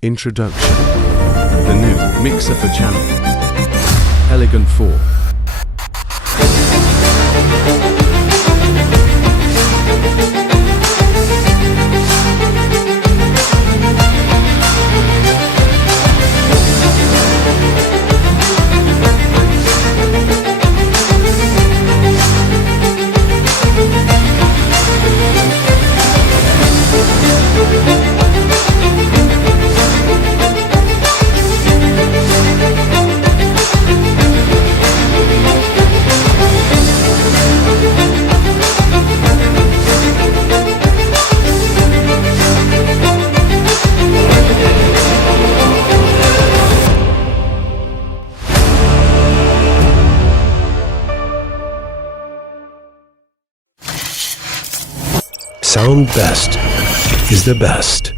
Introduction. The new mixer for channel. Elegant 4. Sound Best is the best.